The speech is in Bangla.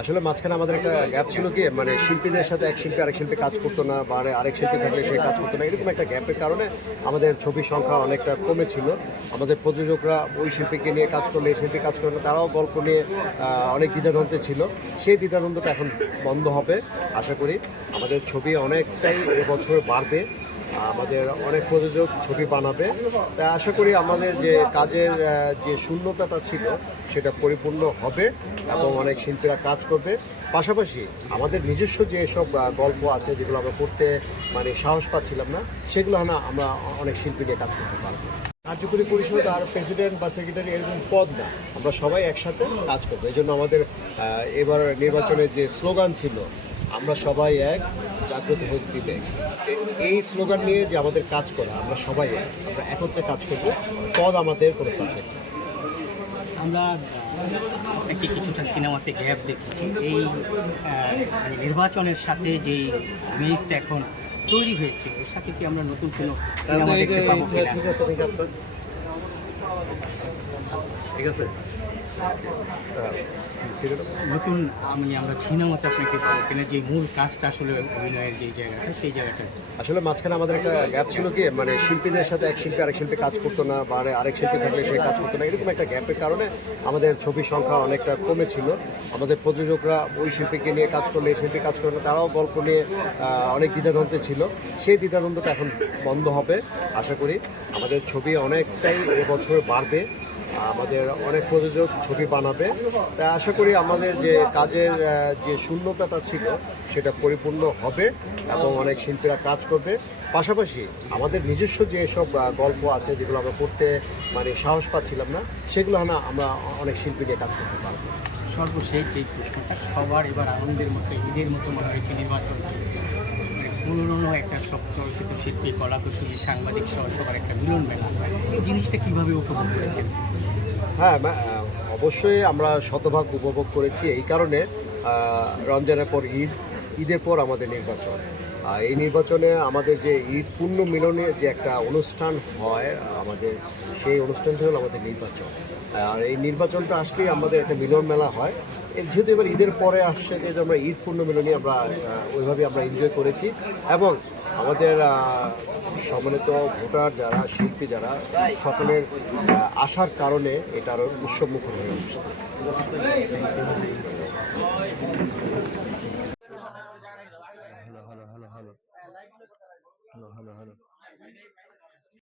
আসলে মাঝখানে আমাদের একটা গ্যাপ ছিল কি মানে শিল্পীদের সাথে এক শিল্পী আরেক শিল্পী কাজ করতো না বা আরেক শিল্পী থাকলে সে কাজ করতো না, এরকম একটা গ্যাপের কারণে আমাদের ছবির সংখ্যা অনেকটা কমেছিল। আমাদের প্রযোজকরা ওই শিল্পীকে নিয়ে কাজ করলে এই শিল্পী কাজ করলে না, তারাও গল্প নিয়ে অনেক দ্বিধাদ্বন্দ্বে ছিল। সেই দ্বিধাদ্বন্দ্বটা এখন বন্ধ হবে আশা করি। আমাদের ছবি অনেকটাই এবছর বাড়বে, আমাদের অনেক প্রযোজক ছবি বানাবে। তাই আশা করি আমাদের যে কাজের যে শূন্যতাটা ছিল সেটা পরিপূর্ণ হবে এবং অনেক শিল্পীরা কাজ করবে। পাশাপাশি আমাদের নিজস্ব যে সব গল্প আছে যেগুলো আমরা করতে মানে সাহস পাচ্ছিলাম না, সেগুলো না আমরা অনেক শিল্পী নিয়ে কাজ করতে পারবো। কার্যকরী পরিষদ আর প্রেসিডেন্ট বা সেক্রেটারি এরকম পদ না, আমরা সবাই একসাথে কাজ করবো। এই জন্য আমাদের এবার নির্বাচনের যে স্লোগান ছিল আমরা সবাই এক, জাগ্রত হোক বিবেক, এই স্লোগান নিয়ে যে আমাদের কাজ করা, আমরা সবাই এক, আমরা একত্রে কাজ করব। পদ আমাদের কোনো সাবজেক্ট। আমরা একটি কিছুটা সিনেমাতে গ্যাপ দেখেছি এই মানে নির্বাচনের সাথে যেই ইমেজটা এখন তৈরি হয়েছে, এর সাথে কি আমরা নতুন কোনো সিনেমা দেখতে পাবো কিনা? ঠিক আছে, নতুন আমরা সিনেমাতে আপনাকে পাবো কিনা, যে মূল কাজটা আসলে অভিনয়ের যে জায়গাটা, সেই জায়গাটা। আসলে মাঝখানে আমাদের একটা গ্যাপ ছিল কি মানে শিল্পীদের সাথে এক শিল্পী আরেক শিল্পী কাজ করতো না বা আরেক শিল্পী থাকলে সে কাজ করতো না, এরকম একটা গ্যাপের কারণে আমাদের ছবির সংখ্যা অনেকটা কমেছিল। আমাদের প্রযোজকরা ওই শিল্পীকে নিয়ে কাজ করলে এই শিল্পী কাজ করলে না, তারাও গল্প নিয়ে অনেক দ্বিধাদ্বন্দ্বে ছিল। সেই দ্বিধাদ্বন্দ্বটা এখন বন্ধ হবে আশা করি। আমাদের ছবি অনেকটাই এবছর বাড়বে, আমাদের অনেক প্রযোজক ছবি বানাবে। তাই আশা করি আমাদের যে কাজের যে শূন্যতাটা ছিল সেটা পরিপূর্ণ হবে এবং অনেক শিল্পীরা কাজ করবে। পাশাপাশি আমাদের নিজস্ব যে সব গল্প আছে যেগুলো আমরা করতে মানে সাহস পাচ্ছিলাম না, সেগুলো না আমরা অনেক শিল্পী নিয়ে কাজ করতে পারবো। সর্বশেষ এই প্রশ্নটা, সবার এবার আনন্দের মতো ঈদের মতো মনে হয়েছে নির্বাচন, পুরনো একটা সব চলচ্চিত্র শিল্পী, কলাকুশলী, সাংবাদিক সহ সবার একটা মিলন মেলা, এই জিনিসটা কীভাবে উপভোগ করেছেন? হ্যাঁ, অবশ্যই আমরা শতভাগ উপভোগ করেছি। এই কারণে রমজানের পর ঈদের পর আমাদের নির্বাচন, এই নির্বাচনে আমাদের যে ঈদ পূর্ণ মিলনে যে একটা অনুষ্ঠান হয় আমাদের, সেই অনুষ্ঠানটা হলো আমাদের নির্বাচন। আর এই নির্বাচনটা আসলেই আমাদের একটা মিলন মেলা হয়। যেহেতু এবার ঈদের পরে আসছে, যেহেতু আমরা ঈদ পূর্ণ মিলনী আমরা ওইভাবে আমরা এনজয় করেছি এবং আমাদের সম্মানিত ভোটার যারা, শিল্পী যারা, সকলের আসার কারণে এটা আরও উৎসবমুখর হয়ে উঠছে।